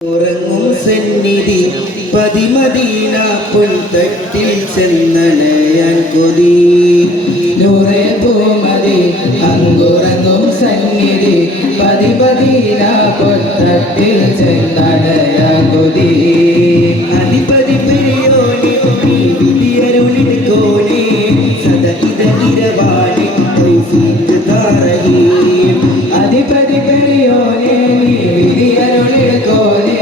ഉറങ്ങും സന്നിധി പതിമദീന പുൽത്തട്ടിൽ ചെന്നണയാൻ കൊതി നൂറേ പൂമതി അങ്ങുറങ്ങും സന്നിധി പതിമദീന പുൽത്തട്ടിൽ ചെന്നണയാൻ കൊതി അധിപതി പെരിയോനെ വിധിയരുളിടുക്കോനെ സദഇത ഇരവാനെ തൗഫീഖ് താരഹി അധിപതി പെരിയോനെ വിധിയരുളിടുക്കോനെ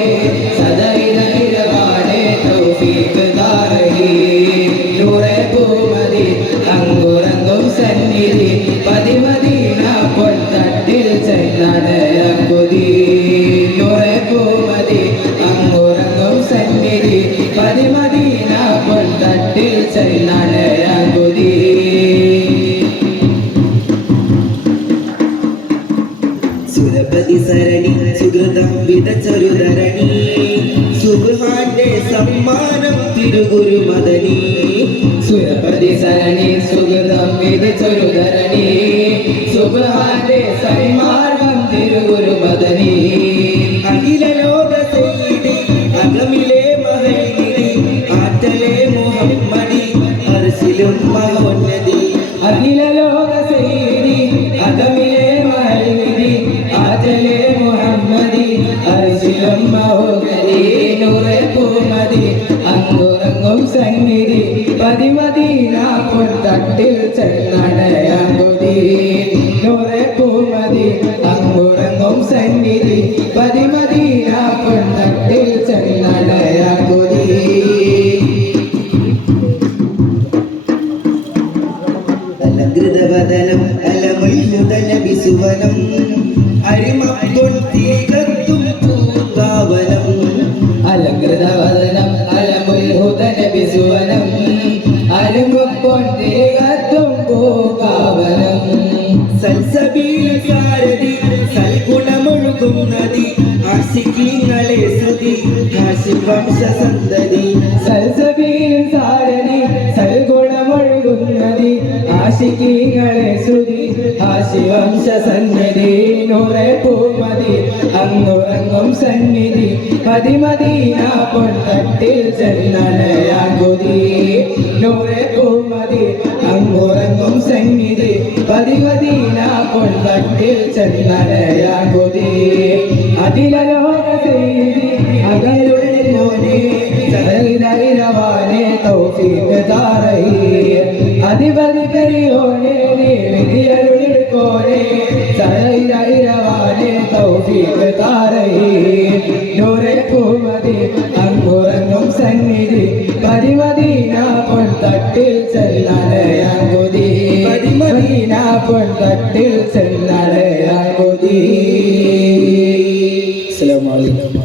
സന്നിധി പതിമദീന പൊൻതട്ടിൽ ചെന്നണയാൻ കൊതി നൂറേ പൂമതി അങ്ങുറങ്ങും സന്നിധി പതിമദീന പൊൻതട്ടിൽ ചെന്നണയാൻ കൊതി സുരപതി സരണി സുഹൃതം വിതച്ചൊരു ധരണി സുബ്ഹാന്റെ സമ്മാനം തിരുഗുരു മദനി സുരപതി സരണി സുഹൃതം വിതച്ചൊരു ധരണി സുബ്ഹാന്റെ സമ്മാനം തിരുഗുരു മദനി അഖില ലോക സയ്യിദി അകമിലെ മഹൈനിധി ആറ്റലെ മുഹമ്മദി അർശിലും മഹോന്നതി അഖില ലോക സയ്യിദി അകമിലെ മഹൈനിധി ആറ്റലെ മുഹമ്മദി അർശിലും മഹോന്നതി നൂറേ പൂമതി അങ്ങുറങ്ങും സന്നിധി പതിമദീന പൊൻതട്ടിൽ ചെന്നണയാൻ കൊതി നൂറേ പൂമതി അങ്ങുറങ്ങും സന്നിധി പതിമദീന പൊൻതട്ടിൽ ചെന്നണയാൻ കൊതി അലങ്കൃതവദനം അലമൊഴിയുതല വിസുവനം അരിമപ്പൊൻ തീകത്തും പൂങ്കാവനം അലങ്കൃതവദനം അലമൊഴിയുതല വിസുവനം അരിമപ്പൊൻ തീകത്തും പൂങ്കാവനം സൽസബീൽ സാരഥി സൽഗുണമൊഴുകും നദി ആശികീങ്ങളെ സ്തുതി ഹാശിം വംശസന്തതി സൽസബീൽ സാരഥി സൽഗുണമൊഴുകും നദി ആശികീങ്ങളെ സ്തുതി ഹാശിം വംശസന്തതി നൂറേ പൂമതി അങ്ങുറങ്ങും സന്നിധി പതിമദീന പൊൻതട്ടിൽ ചെന്നണയാൻ കൊതി നൂറേ പൂമതി അങ്ങുറങ്ങും സന്നിധി പതിമദീന പൊൻതട്ടിൽ ചെന്നണയാൻ കൊതി അതിലോക സയ്യിദി അകലുള്ളോനെ സദഇരവാനെ തൗഫീഖ് താരഹി അധിപതി പെരിയോനെ വിധിയരുളിടുക്കോനെ സദഇരവാനെ തൗഫീഖ് താരഹി നൂറേ പൂമതി അങ്ങുറങ്ങും സന്നിധി പതിമദീന പൊൻതട്ടിൽ ചെന്നണയാൻ കൊതി പതിമദീന പൊൻതട്ടിൽ ചെന്നണയാൻ കൊതി. അസ്സലാമു അലൈക്കും.